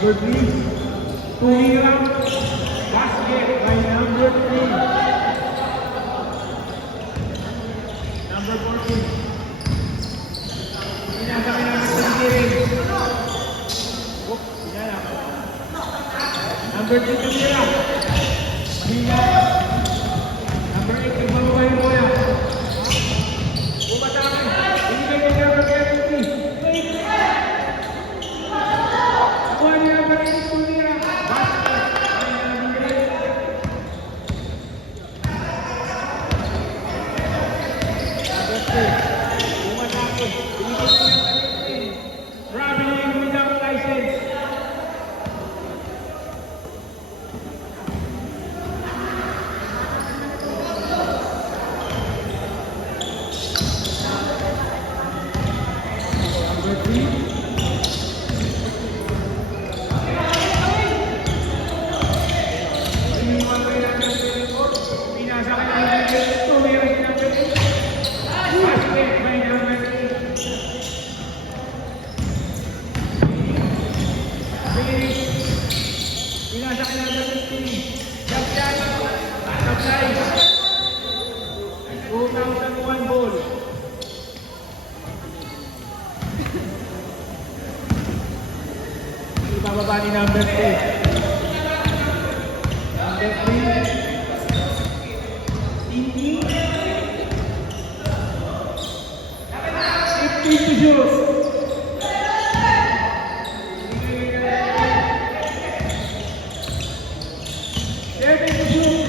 Number 3, Tumira. Basket by number 3. Number 14. Pinasakay namin sa ligirin. Pinala. Number 2, Tumira. Mahina. Number 8, nagbababa yung bola. Umatake. Binigay niya number 13. Nakuha niya number 8, Tumira. Basket by number 8. Number 2. Umatake. Binigay niya number 18. Traveling without license. Number 3. Iniwan kayo natin sa report. Pinasa kayo ng number 2. Meron si number 8. Basket by number 8. Pinasa kayo ng number 15. Jackson. Supply. 2001 ball. Ibababa ni number 2. Number 3. Tiki. 15 to shoot. 7 to shoot.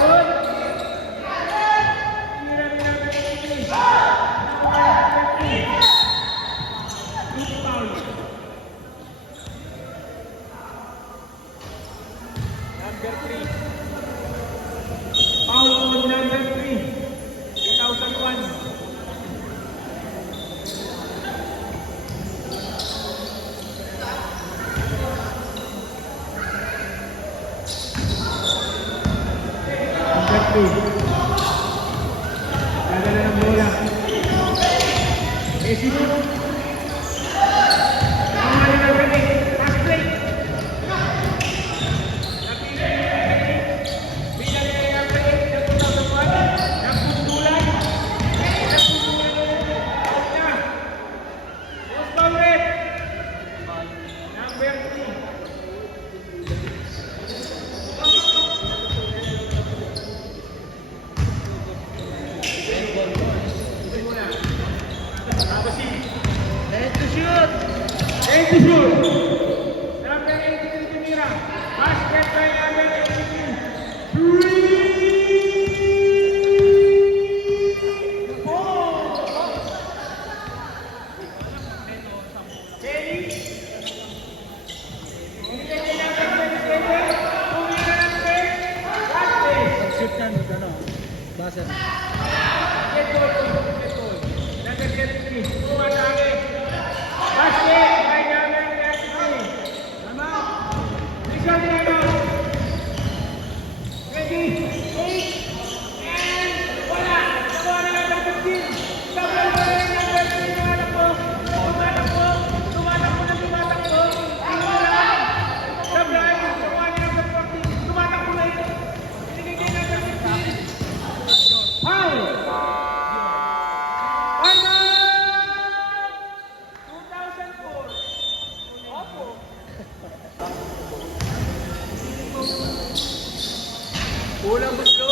Good. Tira ni number 18. Number 13. Good foul. Number 3. Foul on number 3. 2001. Number 3. Dadala ng bola. Messi. Tama ni number 8. Pass play. Napili ni number 8. Bilang ni number 8 na 2001. Nagputulan. Nagputulan. Out na. Post foul red. Number 3. Ready to shoot. Ready to shoot. Number 18, Tumira. Basket by number 18. 3. 4. Kelly. Binigay niya number 27. Tumira ng 10. Basket. Shoot yan, ano, buzzer. Get goal. Number 33. Umatake. Basket by number 33. Tama. Result na ito. Ready? 8. And wala. Nakuha na number 15. Sabay pa rin number 3. Tumatakbo. Tumatakbo. Tumatakbo na tumatakbo. Tingnan. Sabay. Nakuha na number 14. Tumatakbo na ito. Binigay niya number 15. Foul. Final! 2004. Opo. Ulang gusto.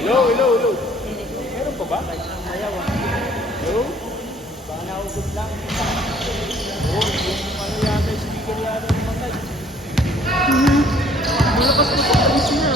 Hello. Meron pa ba? Hello? Baka naugod lang. Oo, yung ano yata, speaker yata ng matay. Malakas na pagkalis niya.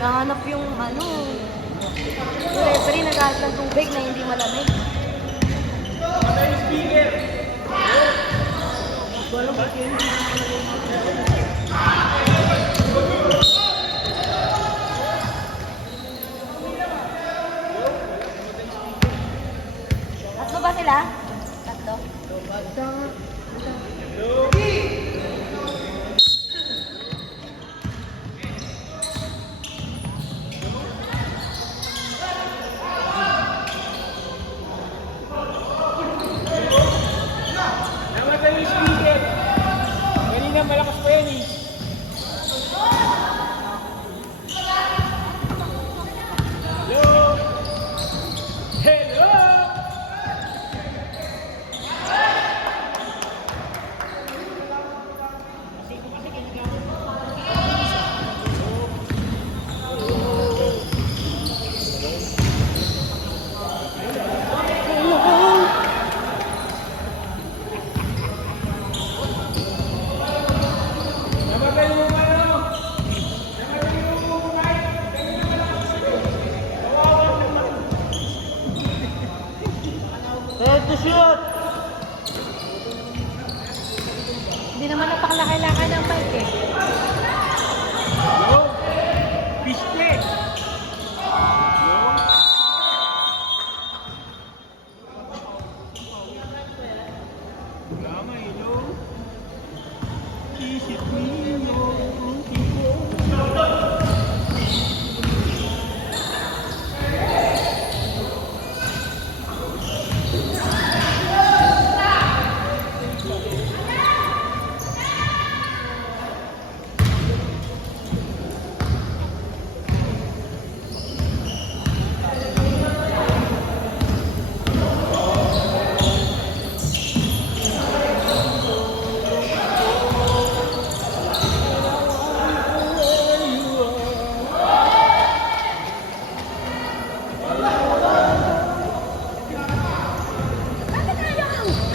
Nahanap yung ano. Yung referee naghahanap ng tubig na hindi malamig. Matay yung speaker. Wala ba hindi Tatlo ba sila? Tatlo? to? Isa nga. Namatay yung speaker. Kanina malakas pa yan eh. Hello? Hello? Namatay yung ano? Namatay yung mic. Kanina malakas pa eh. Kawawa naman. Ready to shoot! Hindi naman napakalaki-laki ng bike eh. Hello? Piste. Wala nga, hello? Isip ninyo,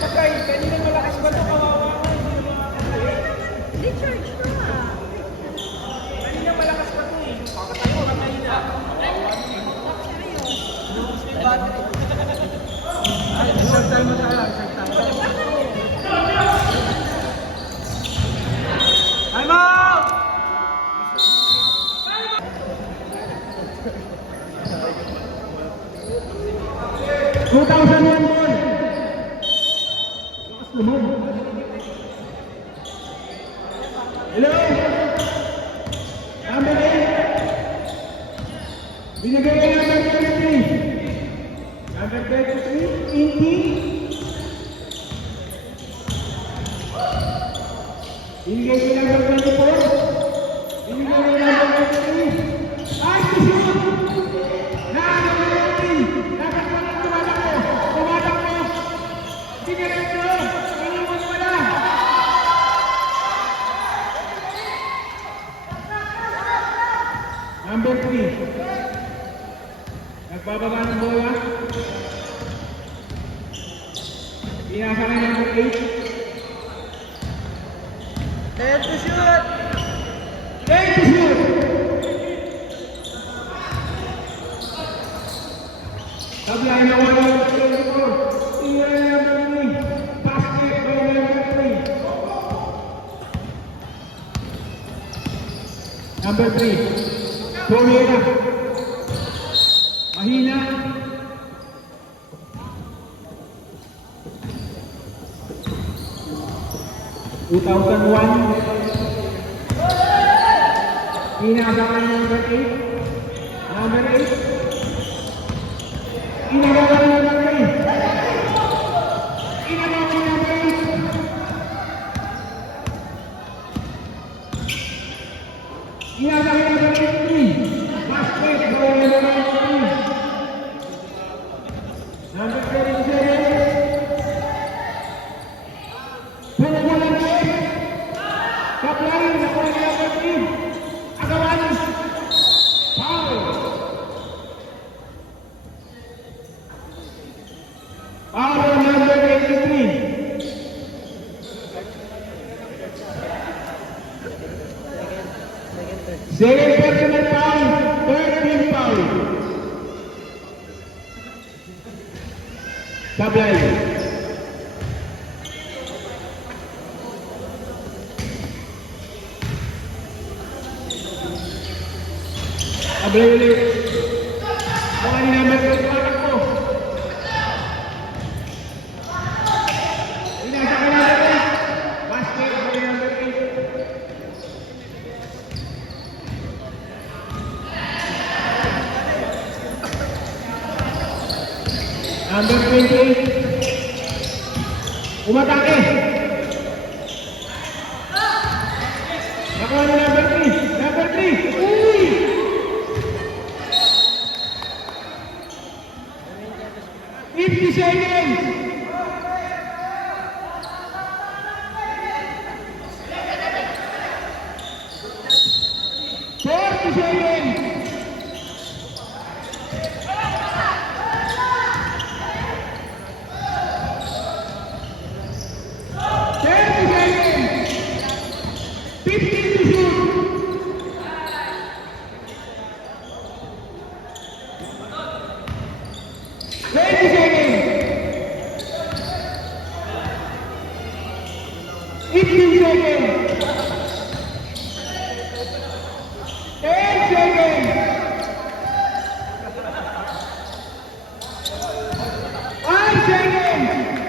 Patay, kanina malakas ba ito? Kawawa nga, hindi na makakatay. Recharge na. Kanina malakas pa ito eh. Pakatay ko, patay na. Isang time mo tayo. Isang time. Time out! Hello? Number 8. Binigay ka number 33. Number 33, Inti. Binigay ka number 24. Binigay ka number 23. Ay, shoot! Number 18. Dapat mo na tumatakbo. Tumatakbo. Diretso. Iniwan mo na. Number 3. Nagbababa ng bola. Pinasa na number 8. Ready to shoot! Ready to shoot! Sablay na wala ng 24. Tingnan na number 3. Basket by number 3. Number 3. Florida. Mahina. Inagawa ng number 8. Number 8. Inagawa ng number 8. Inagawa ng number 8. Inagawa ng number 8. Basket. Number 3. Number 37. Pumupulang ko. Kaplayin na ko ng number 3. Agawan. Foul. Foul number 83. Second personal foul. Third team foul. Sablay. Sablay ulit. Mga number 3 ko. Number 28. Umatake. Nakuha ni number 3. Number 3. Uy! Fifty seconds. 40 seconds. 30 seconds. 15 to shoot. 20 seconds. 15 seconds. 10 seconds. 5 seconds.